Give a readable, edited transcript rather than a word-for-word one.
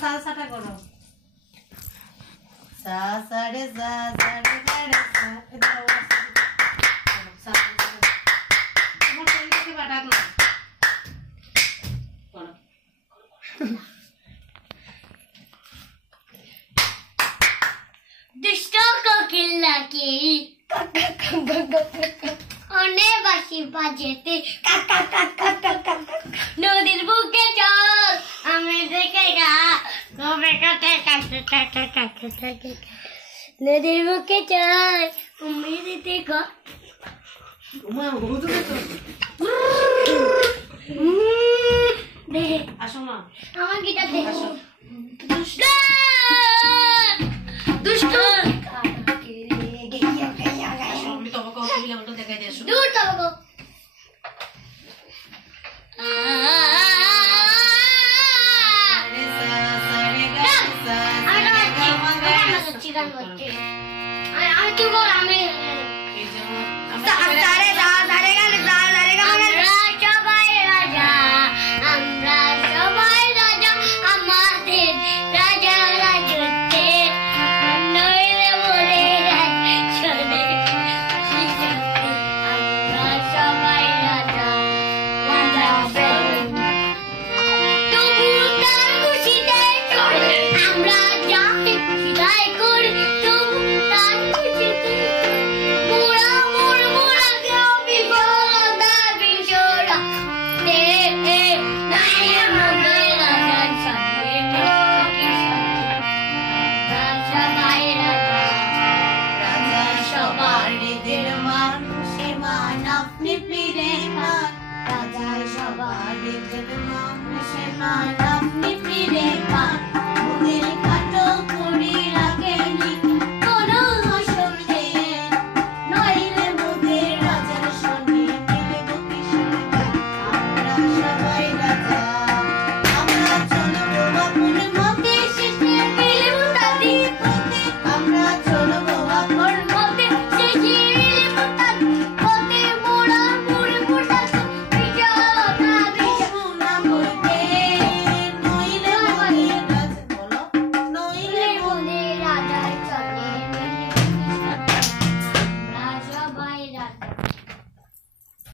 সালসাটা করো সা সা রে সা সা রে গা রে সা এদাও সা তোমার কইতে বাটা করো দুষ্ট কোকিল নাকি অনেক বাসি বাজেতে নদীর বুকে চল আমি দেখে গা তবে কাটে কাটে কাটে কাটে কাটে নদীর বুকে চল আমি দেখে গা ওমা বহুত তো দেখে আসো না আমার গিটার দেখো দুষ্ট আমি তোমাকে কইলাম ওটা দেখাই দিয়েছো দূর তবকো রে সা সা রে গা রে সা আমি তো চিরান করতে আমি তো